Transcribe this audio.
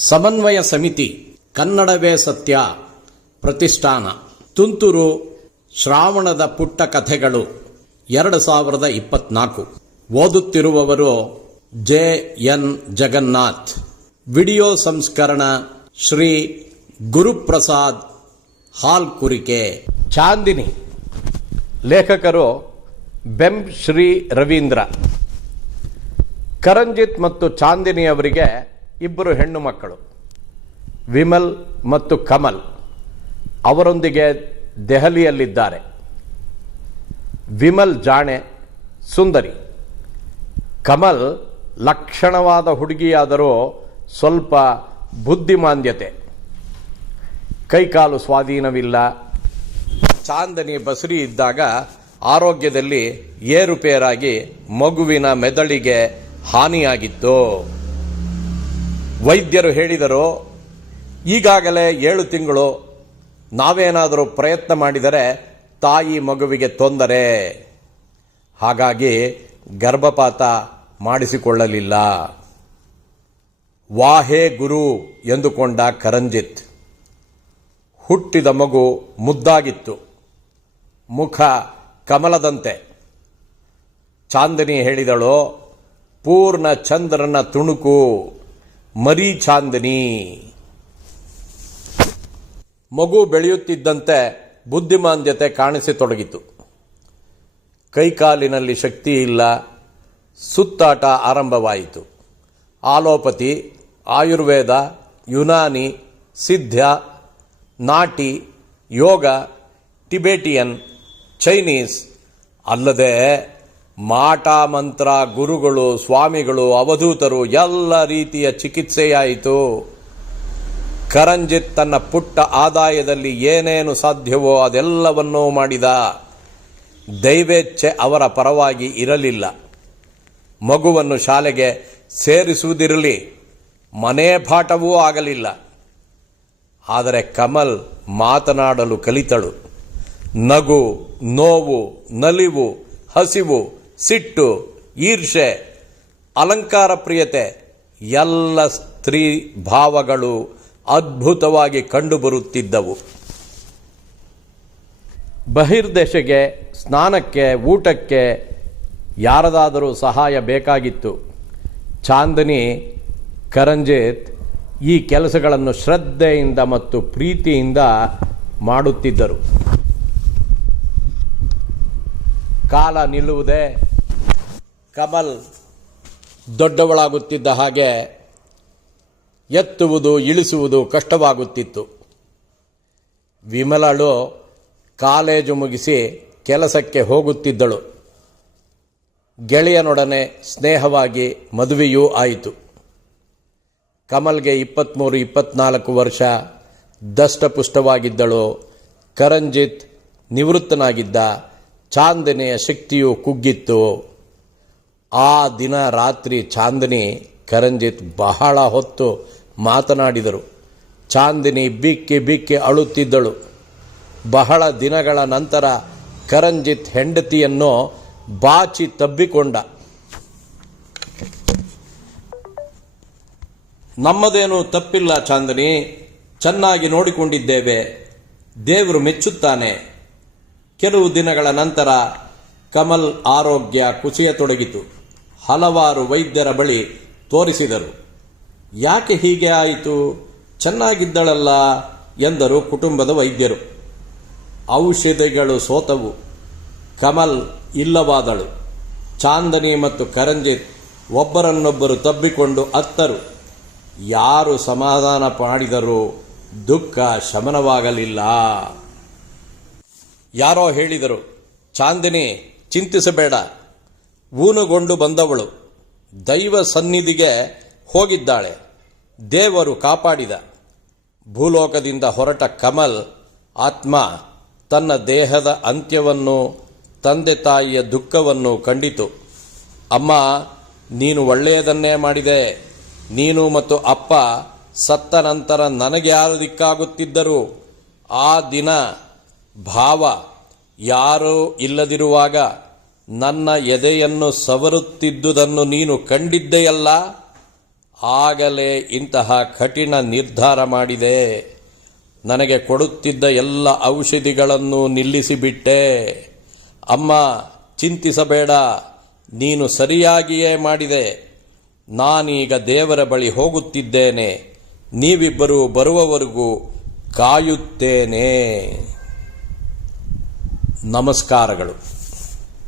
ಸಮನ್ವಯ ಸಮಿತಿ ಕನ್ನಡವೇ ಸತ್ಯ ಪ್ರತಿಷ್ಠಾನ. ತುಂತುರು ಶ್ರಾವಣದ ಪುಟ್ಟ ಕಥೆಗಳು ಎರಡು ಸಾವಿರದ ಇಪ್ಪತ್ನಾಲ್ಕು. ಓದುತ್ತಿರುವವರು ಜೆ ಎನ್ ಜಗನ್ನಾಥ್. ವಿಡಿಯೋ ಸಂಸ್ಕರಣ ಶ್ರೀ ಗುರುಪ್ರಸಾದ್ ಹಾಲ್ ಕುರಿಕೆ ಚಾಂದಿನಿ. ಲೇಖಕರು ಬೆಂ ಶ್ರೀ ರವೀಂದ್ರ. ಕರಂಜಿತ್ ಮತ್ತು ಚಾಂದಿನಿ ಅವರಿಗೆ ಇಬ್ಬರು ಹೆಣ್ಣು ಮಕ್ಕಳು, ವಿಮಲ್ ಮತ್ತು ಕಮಲ್. ಅವರೊಂದಿಗೆ ದೆಹಲಿಯಲ್ಲಿದ್ದಾರೆ. ವಿಮಲ್ ಜಾಣೆ ಸುಂದರಿ. ಕಮಲ್ ಲಕ್ಷಣವಾದ ಹುಡುಗಿಯಾದರೂ ಸ್ವಲ್ಪ ಬುದ್ಧಿಮಾಂದ್ಯತೆ. ಕೈಕಾಲು ಸ್ವಾಧೀನವಿಲ್ಲ. ಚಾಂದನಿ ಬಸರಿ ಇದ್ದಾಗ ಆರೋಗ್ಯದಲ್ಲಿ ಏರುಪೇರಾಗಿ ಮಗುವಿನ ಮೆದಳಿಗೆ ಹಾನಿಯಾಗಿತ್ತು. ವೈದ್ಯರು ಹೇಳಿದರು, ಈಗಾಗಲೇ ಏಳು ತಿಂಗಳು ನಾವೇನಾದರೂ ಪ್ರಯತ್ನ ಮಾಡಿದರೆ ತಾಯಿ ಮಗುವಿಗೆ ತೊಂದರೆ. ಹಾಗಾಗಿ ಗರ್ಭಪಾತ ಮಾಡಿಸಿಕೊಳ್ಳಲಿಲ್ಲ. ವಾಹೇ ಗುರು ಎಂದುಕೊಂಡ ಕರಂಜಿತ್. ಹುಟ್ಟಿದ ಮಗು ಮುದ್ದಾಗಿತ್ತು. ಮುಖ ಕಮಲದಂತೆ. ಚಾಂದಿನಿ ಹೇಳಿದಳು, ಪೂರ್ಣ ಚಂದ್ರನ ತುಣುಕು ಮರಿ ಚಾಂದಿನಿ. ಮಗು ಬೆಳೆಯುತ್ತಿದ್ದಂತೆ ಬುದ್ಧಿಮಾಂದ್ಯತೆ ಕಾಣಿಸತೊಡಗಿತು. ಕೈಕಾಲಿನಲ್ಲಿ ಶಕ್ತಿ ಇಲ್ಲ, ಸುತ್ತಾಟ ಆರಂಭವಾಯಿತು. ಆಲೋಪತಿ, ಆಯುರ್ವೇದ, ಯುನಾನಿ ಸಿದ್ಧ ನಾಟಿ, ಯೋಗ, ಟಿಬೇಟಿಯನ್, ಚೈನೀಸ್ ಅಲ್ಲದೆ ಮಾಟ ಮಂತ್ರ ಗುರುಗಳು, ಸ್ವಾಮಿಗಳು, ಅವಧೂತರು, ಎಲ್ಲ ರೀತಿಯ ಚಿಕಿತ್ಸೆಯಾಯಿತು. ಕರಂಜಿತ್ ತನ್ನ ಪುಟ್ಟ ಆದಾಯದಲ್ಲಿ ಏನೇನು ಸಾಧ್ಯವೋ ಅದೆಲ್ಲವನ್ನೂ ಮಾಡಿದ. ದೈವೇಚ್ಛೆ ಅವರ ಪರವಾಗಿ ಇರಲಿಲ್ಲ. ಮಗುವನ್ನು ಶಾಲೆಗೆ ಸೇರಿಸುವುದಿರಲಿ, ಮನೆ ಪಾಠವೂ ಆಗಲಿಲ್ಲ. ಆದರೆ ಕಮಲ್ ಮಾತನಾಡಲು ಕಲಿತಳು. ನಗು, ನೋವು, ನಲಿವು, ಹಸಿವು ಸಿಟ್ಟು ಈರ್ಷೆ ಅಲಂಕಾರ ಪ್ರಿಯತೆ, ಎಲ್ಲ ಸ್ತ್ರೀ ಭಾವಗಳು ಅದ್ಭುತವಾಗಿ ಕಂಡುಬರುತ್ತಿದ್ದವು. ಬಹಿರ್ದೆಶೆಗೆ ಸ್ನಾನಕ್ಕೆ, ಊಟಕ್ಕೆ ಯಾರದಾದರೂ ಸಹಾಯ ಬೇಕಾಗಿತ್ತು. ಚಾಂದನಿ, ಕರಂಜಿತ್ ಈ ಕೆಲಸಗಳನ್ನು ಶ್ರದ್ಧೆಯಿಂದ ಮತ್ತು ಪ್ರೀತಿಯಿಂದ ಮಾಡುತ್ತಿದ್ದರು. ಕಾಲ ನಿಲ್ಲುವುದೇ ಕಮಲ್ ದೊಡ್ಡವಳಾಗುತ್ತಿದ್ದ ಹಾಗೆ ಎತ್ತುವುದು, ಇಳಿಸುವುದು ಕಷ್ಟವಾಗುತ್ತಿತ್ತು. ವಿಮಲಳು ಕಾಲೇಜು ಮುಗಿಸಿ ಕೆಲಸಕ್ಕೆ ಹೋಗುತ್ತಿದ್ದಳು. ಗೆಳೆಯನೊಡನೆ ಸ್ನೇಹವಾಗಿ ಮದುವೆಯೂ ಆಯಿತು. ಕಮಲ್ಗೆ ಇಪ್ಪತ್ತ್ಮೂರು ಇಪ್ಪತ್ನಾಲ್ಕು ವರ್ಷ ದಷ್ಟಪುಷ್ಟವಾಗಿದ್ದಳು. ಕರಂಜಿತ್ ನಿವೃತ್ತನಾಗಿದ್ದ ಚಾಂದನೆಯ ಶಕ್ತಿಯು ಕುಗ್ಗಿತ್ತು. ಆ ದಿನ ರಾತ್ರಿ ಚಾಂದಿನಿ, ಕರಂಜಿತ್ ಬಹಳ ಹೊತ್ತು ಮಾತನಾಡಿದರು. ಚಾಂದಿನಿ ಬಿಕ್ಕಿ ಬಿಕ್ಕಿ ಅಳುತ್ತಿದ್ದಳು. ಬಹಳ ದಿನಗಳ ನಂತರ ಕರಂಜಿತ್ ಹೆಂಡತಿಯನ್ನು ಬಾಚಿ ತಬ್ಬಿಕೊಂಡ. ನಮ್ಮದೇನು ತಪ್ಪಿಲ್ಲ ಚಾಂದಿನಿ, ಚೆನ್ನಾಗಿ ನೋಡಿಕೊಂಡಿದ್ದೇವೆ. ದೇವರು ಮೆಚ್ಚುತ್ತಾನೆ. ಕೆಲವು ದಿನಗಳ ನಂತರ ಕಮಲ್ ಆರೋಗ್ಯ ಕುಸಿಯತೊಡಗಿತು. ಹಲವಾರು ವೈದ್ಯರ ಬಳಿ ತೋರಿಸಿದರು. ಯಾಕೆ ಹೀಗೆ ಆಯಿತು? ಚೆನ್ನಾಗಿದ್ದಳಲ್ಲ ಎಂದರು ಕುಟುಂಬದ ವೈದ್ಯರು. ಔಷಧಿಗಳು ಸೋತವು. ಕಮಲ್ ಇಲ್ಲವಾದಳು. ಚಾಂದನಿ ಮತ್ತು ಕರಂಜಿತ್ ಒಬ್ಬರನ್ನೊಬ್ಬರು ತಬ್ಬಿಕೊಂಡು ಅತ್ತರು. ಯಾರು ಸಮಾಧಾನ ಮಾಡಿದರೂ ದುಃಖ ಶಮನವಾಗಲಿಲ್ಲ. ಯಾರೋ ಹೇಳಿದರು, ಚಾಂದಿನಿ, ಚಿಂತಿಸಬೇಡ. ಊನುಗೊಂಡು ಬಂದವಳು. ದೈವ ಸನ್ನಿಧಿಗೆ ಹೋಗಿದ್ದಾಳೆ. ದೇವರು ಕಾಪಾಡಿದ. ಭೂಲೋಕದಿಂದ ಹೊರಟ ಕಮಲ್, ಆತ್ಮ, ತನ್ನ ದೇಹದ ಅಂತ್ಯವನ್ನು, ತಂದೆ ತಾಯಿಯ ದುಃಖವನ್ನು ಕಂಡಿತು. ಅಮ್ಮ, ನೀನು ಒಳ್ಳೆಯದನ್ನೇ ಮಾಡಿದೆ. ನೀನು ಮತ್ತು ಅಪ್ಪ ಸತ್ತ ನಂತರ ನನಗೆ ಯಾರು ದಿಕ್ಕಾಗುತ್ತಿದ್ದರು? ಆ ದಿನ ಭಾವ ಯಾರೂ ಇಲ್ಲದಿರುವಾಗ ನನ್ನ ಎದೆಯನ್ನು ಸವರುತ್ತಿದ್ದುದನ್ನು ನೀನು ಕಂಡಿದ್ದೆಯಲ್ಲ? ಆಗಲೇ ಇಂತಹ ಕಠಿಣ ನಿರ್ಧಾರ ಮಾಡಿದೆ. ನನಗೆ ಕೊಡುತ್ತಿದ್ದ ಎಲ್ಲ ಔಷಧಿಗಳನ್ನು ನಿಲ್ಲಿಸಿಬಿಟ್ಟೆ. ಅಮ್ಮ, ಚಿಂತಿಸಬೇಡ. ನೀನು ಸರಿಯಾಗಿಯೇ ಮಾಡಿದೆ. ನಾನೀಗ ದೇವರ ಬಳಿ ಹೋಗುತ್ತಿದ್ದೇನೆ. ನೀವಿಬ್ಬರು ಬರುವವರೆಗೂ ಕಾಯುತ್ತೇನೆ. ನಮಸ್ಕಾರಗಳು.